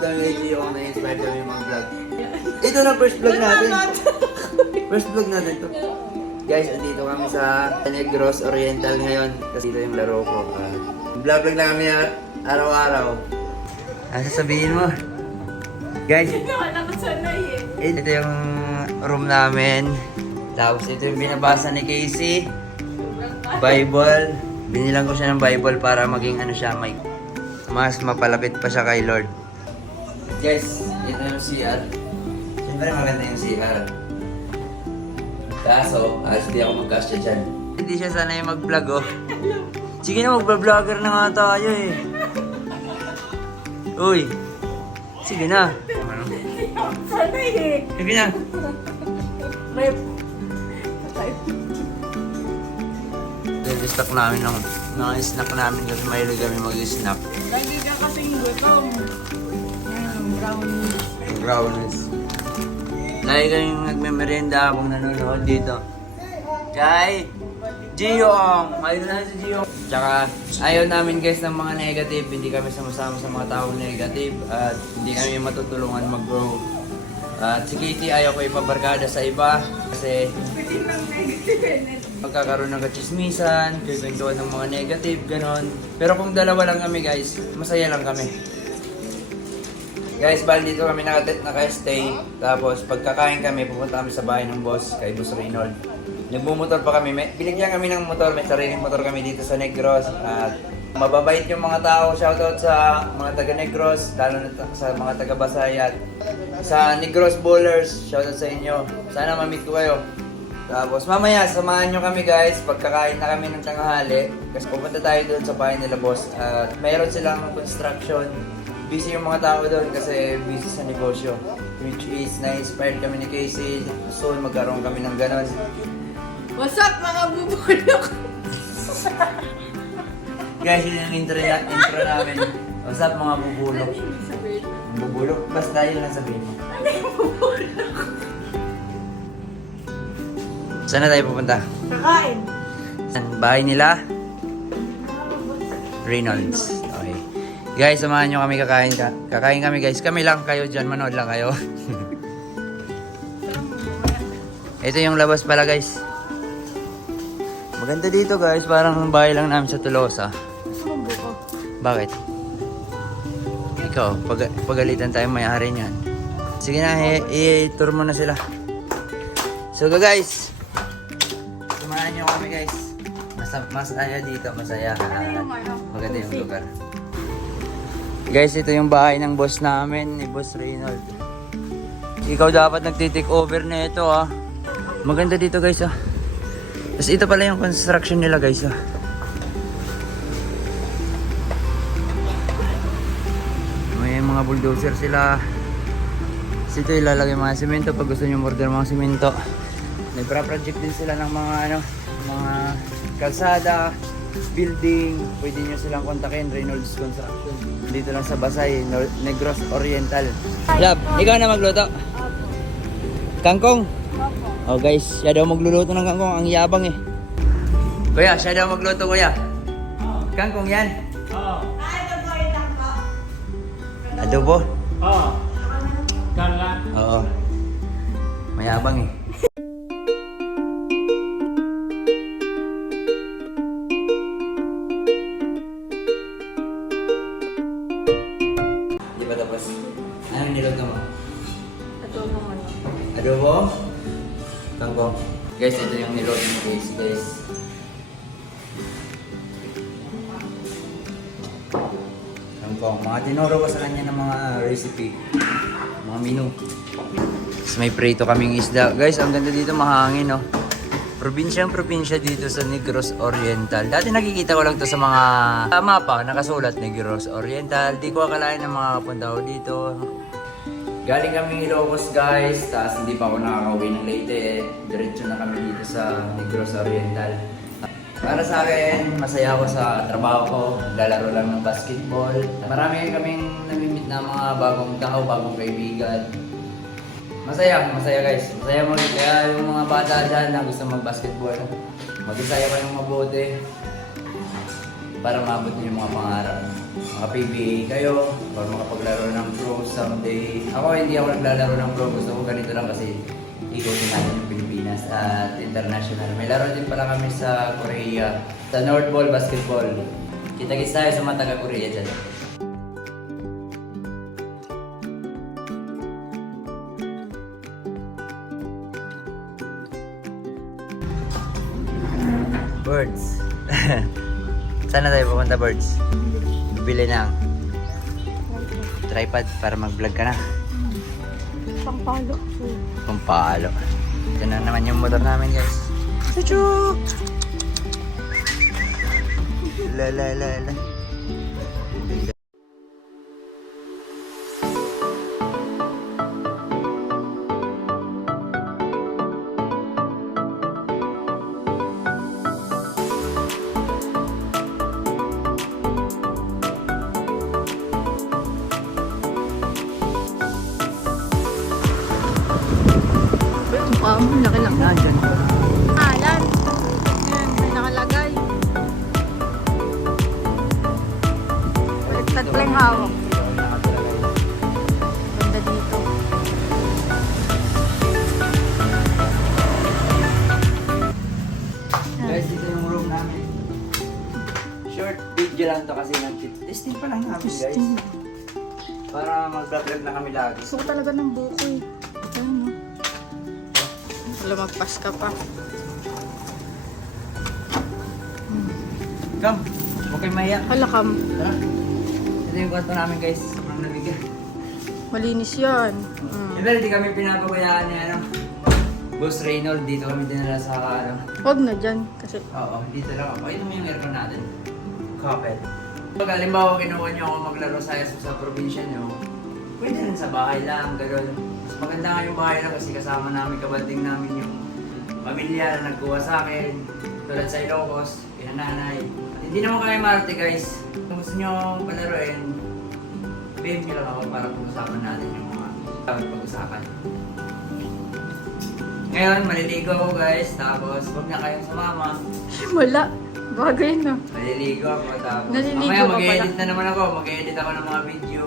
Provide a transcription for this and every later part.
kami kay Gio kung na-inspire kami yung mga vlog. Ito na first vlog natin. First vlog natin to. Guys, andito kami sa Negros Oriental ngayon. Kasi dito yung laro ko. Vlog na kami araw-araw. Ano sasabihin mo? Guys, ito yung room namin. Tapos ito yung binabasa ni Casey. Bible. Binilang ko siya ng Bible para maging ano siya, mas mapalapit pa siya kay Lord. Guys, ito yung CR. Siyempre maganda yung CR. Kaso, di ako mag-cast dyan. Hindi siya sanay mag-vlog oh. Sige na, mag-vlogger na nga tayo eh. Uy, sige na. Sanay eh. Sige na. Rep. Stock namin ng snack namin kasi mahilig kami mag-snack. Lagi ka kasing gutom. Brownies. Brownies. Lagi kaming nagme-merienda habang nanonood dito. Kay Gio! Ayun na si Gio. Tsaka ayaw namin guys ng mga negative. Hindi kami sumasama sa mga taong negative. At hindi kami matutulungan mag-grow. At si Katie ayaw ko ipabarkada sa iba. Kasi magkakaroon ng kachismisan, kwentuhan ng mga negative, ganon. Pero kung dalawa lang kami guys, masaya lang kami. Guys, bali dito kami naka-stay. Tapos pagkakain kami, pupunta kami sa bahay ng boss, kay Boss Reynold. Nagbumotor pa kami, binigyan kami ng motor, may sariling motor kami dito sa Negros. At mababait yung mga tao, shoutout sa mga taga Negros, lalo na sa mga taga Basayat. Sa Negros Bowlers, shoutout sa inyo. Sana ma-meet ko kayo. Tapos mamaya, samahan nyo kami guys, pagkakain na kami ng tanghali. Kasi pupunta tayo doon sa bahay nila boss. At mayroon silang construction. Busy yung mga tao doon kasi busy sa negosyo. Which is, na-inspired kami ni Casey. So, magkaroon kami ng ganon. What's up mga bubulok? Guys, yun yung intro namin. What's up mga bubulok? Bubulok? Basta yun lang sabihin mo. Ano yung bubulok? Saan na tayo pupunta? Kakain. Saan? Bahay nila? Reynolds. Okay. Guys, samahan nyo kami kakain. Kakain kami guys. Kami lang kayo dyan. Manood lang kayo. Ito yung labas pala guys. Maganda dito guys. Parang bahay lang namin sa Tolosa. Bakit? Ikaw, pagalitan tayo may-ari niyan. Sige na, i-tour mo na sila. So guys, samahan nyo kami guys. Masaya dito, masaya. Maganda yung lugar. Guys, ito yung bahay ng boss namin, ni Boss Reynold. Ikaw dapat nagtitake over na ito ah. Maganda dito guys ah. Tapos ito pala yung construction nila guys ah. May mga bulldozer sila. Tapos ito ilalagay mga semento pag gusto nyo order mga semento. Nagpra-project din sila ng mga mga kalsada, building. Pwede nyo silang kontakin, Reynolds Construction. Dito lang sa Basay, Negros Oriental. Lab, ikaw na magluto? Kangkong? Oh guys, siya daw magluluto ng kangkong. Ang yabang eh. Kuya, siya daw magluto kuya. Kangkong yan? Oo. Adobo? Oo. Kala. Oo. Mayabang eh. Di ba tapos? Anong niluto mo? Ito naman. Adobo? Kangkong. Guys, ito yung niluto ni Casey guys. Kangkong. Mga tinuro ko sa kanya ng mga recipe. Mga menu. Tapos may prito kaming isda. Guys, ang ganda dito, mahangin no. Probinsya dito sa Negros Oriental. Dati nakikita ko lang to sa mga mapa, nakasulat Negros Oriental. Di ko akalain na makakapunta ko dito. Galing kami Ilocos guys, tapos hindi pa ako nakakauwi ng Leyte eh. Diretso na kami dito sa Negros Oriental. Para sa akin, masaya ako sa trabaho ko. Lalaro lang ng basketball. Marami kaming namimit na mga bagong tao, bagong kaibigan. Masaya guys. Masaya mo. Kaya yung mga bata dyan na gusto mag-basketball, mag-isaya kayong mabuti. para maabot niyo yung mga pangarap. Mga PBA kayo, or makapaglaro ng pro someday. Ako hindi ako naglalaro ng pro, gusto ko ganito lang kasi ikutin natin yung Pilipinas at international. May laro din pala kami sa Korea, sa North Ball Basketball. Kita-kits tayo sa mga taga-Korea dyan. Birds. Saan na tayo pupunta, Birds? Bibili ng tripod para mag-vlog ka na. Pangpalo. Pampalo. Ito na naman yung motor namin, guys. Chuchuk! La la la la. Laki lang. Nandyan. Alan. Ayan, may nakalagay. Baliktad pala yung hawak. Ganda dito. Guys, dito yung room namin. Short video lang to kasi nag-testing pa lang namin, guys. Para mag-vlog na kami lagi. Gusto ko talaga ng buko eh. Ayun no. Lumagpas ka pa. Come, huwag kayo mahiya. Halakam. Tara. Ito yung kwarto namin, guys. Sobrang nabigyan. Malinis yan. Pero di kami pinapabayaan ni ano. Boss Reynold, dito kami dinala sa ano. Huwag na dyan. Kasi Oo, dito lang ako. Ito mo yung aircon natin. Carpet. Pag halimbawa kinuha niyo ako maglaro sa probinsya niyo, pwede rin sa bahay lang, gano'n. Mas maganda nga yung bahay lang kasi kasama namin, kabanding namin yung pamilya na nagkuha sa akin. Tulad sa Ilocos, kaya nanay. At hindi naman kaya Marte, guys. Kung gusto niyo palaruin, PM niyo lang ako para pag-usapan natin yung mga dapat pag-usapan. Ngayon, maliligo ako, guys. Tapos, huwag na kayong sumama. wala. Bagay na. Maliligo ako, tapos Naliligo mamaya ka pala. mag-edit na naman ako. Mag-edit ako ng mga video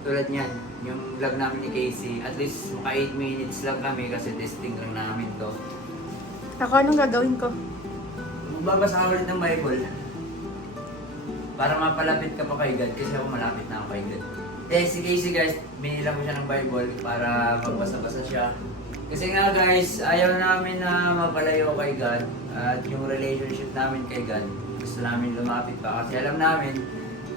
tulad niyan. Yung vlog namin ni Casey. At least maka 8 minutes lang kami kasi testing lang namin to. Ako anong gagawin ko? Magbabasa ka ulit ng Bible. Para mapalapit ka pa kay God kasi ako malapit na ako kay God. Eh si Casey, guys, binila ko siya ng Bible para magbasa-basa siya. Kasi nga, guys, ayaw namin na mapalayo kay God at yung relationship namin kay God. Gusto namin lumapit pa kasi alam namin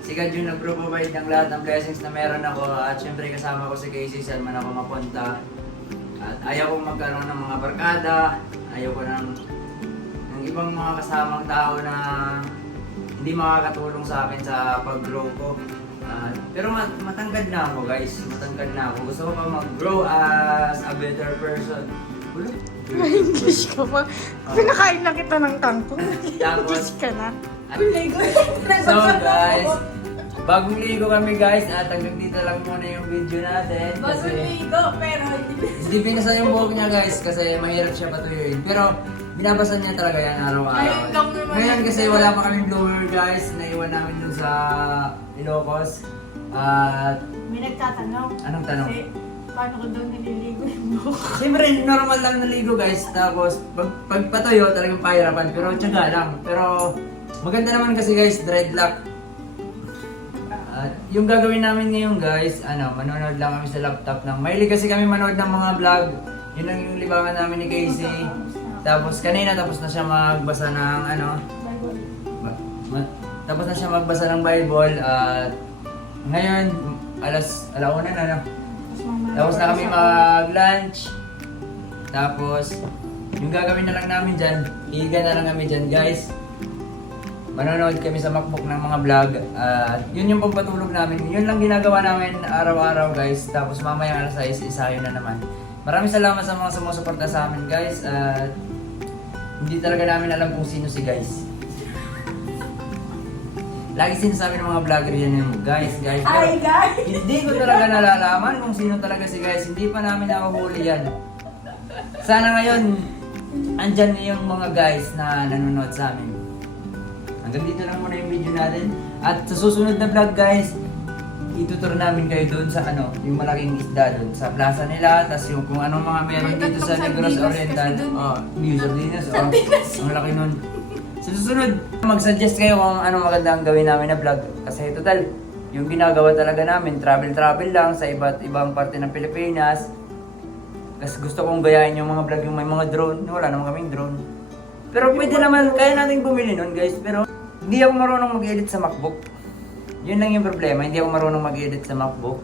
si God yung nag-provide ng lahat ng blessings na meron ako at syempre kasama ko si Casey saan man ako mapunta. At ayaw kong magkaroon ng mga barkada, ayaw ko ng ibang mga kasamang tao na hindi makakatulong sa akin sa pag-grow ko. Pero matangkad na ako, guys. Matangkad na ako. Gusto ko pa mag-grow as a better person. Ulo? English ka pa. Pinakain na kita ng tangko. Tapos, English ka na. so guys, bagong ligo kami, guys. At hanggang dito lang muna yung video natin. Kasi pero hindi pinasa yung buhok niya, guys. Kasi mahirap siya patuyuin. Pero binabasan niya talaga yan araw-araw. Ayun lang naman. Ngayon kasi wala pa kaming blower, guys. Naiwan namin dun sa Ilocos. At may nagtatanong. anong tanong? Kasi, paano ko daw nililigo yung buhok? Siyempre, normal lang naligo, guys. Tapos, pag patuyo, talagang pahirapan. Pero tiyaga lang. Pero, maganda naman kasi, guys, dreadlock. At yung gagawin namin ngayon, guys, manonood lang kami sa laptop ng... Mahilig kasi kami manood ng mga vlog. Yun ang yung libangan namin ni Casey. Tapos, kanina, tapos na siya magbasa ng, tapos na siya magbasa ng Bible. At ngayon, alauna na, tapos na kami mag-lunch. Tapos, yung gagawin na lang namin dyan, higa na lang kami dyan, guys. Manonood kami sa MacBook ng mga vlog. Yun yung pampatulog namin. Yun lang ginagawa namin araw-araw, guys. Tapos mamaya alas 6, isayo na naman. Maraming salamat sa mga sumusuporta sa amin, guys. Hindi talaga namin alam kung sino si guys. Lagi sinasabi ng mga vlogger yan yung guys. Pero guys! hindi ko talaga nalalaman kung sino talaga si guys. Hindi pa namin nakuhuli yan. Sana ngayon, andyan yung mga guys na nanonood sa amin. hanggang dito lang muna yung video natin. At sa susunod na vlog guys, ituturo namin kayo doon sa yung malaking isda doon sa plaza nila, tapos yung kung anong mga meron dito sa Negros Oriental. New Sardinas. Ang laki nun. Sa susunod, mag-suggest kayo kung anong maganda ang gawin namin na vlog. Kasi total, yung ginagawa talaga namin, travel lang sa iba't ibang parte ng Pilipinas. Kasi gusto kong gayahin yung mga vlog yung may mga drone. Wala naman kaming drone. Pero pwede naman, kaya natin bumili nun guys. Pero hindi ako marunong mag-edit sa MacBook. Yun lang yung problema, hindi ako marunong mag-edit sa MacBook.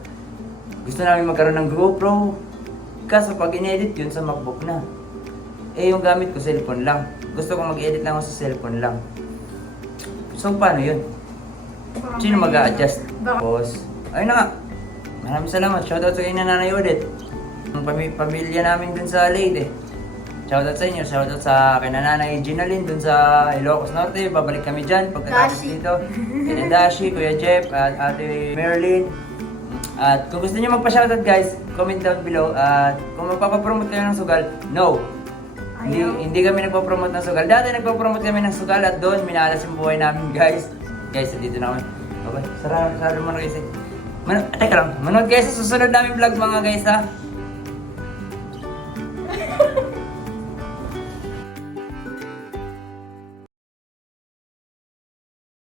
Gusto namin magkaroon ng GoPro. Kaso pag in-edit yun sa MacBook na. Yung gamit ko cellphone lang. Gusto ko mag-edit lang ako sa cellphone lang. So paano yun? Sino mag-a-adjust? Boss. Ayun na nga. Maraming salamat. Shoutout sa kay Nanay Odette. Ang pamilya namin dun sa Leyte. Shoutout sa inyo. Shoutout sa kay Nanay Ginalyn dun sa Ilocos Norte. Babalik kami dyan pagkatapos Dashi. dito. Kay Dashi, Kuya Jeff, at Ate Marilyn. At kung gusto niyo magpa-shoutout guys, comment down below. At kung magpapapromote kayo ng sugal, no. Hindi kami nagpo-promote ng sugal. Dati nagpo-promote kami ng sugal at doon minalas yung buhay namin guys. Guys, dito na kami. Okay, sarado mo na guys eh. Teka lang, manood guys sa susunod namin vlog mga guys ha.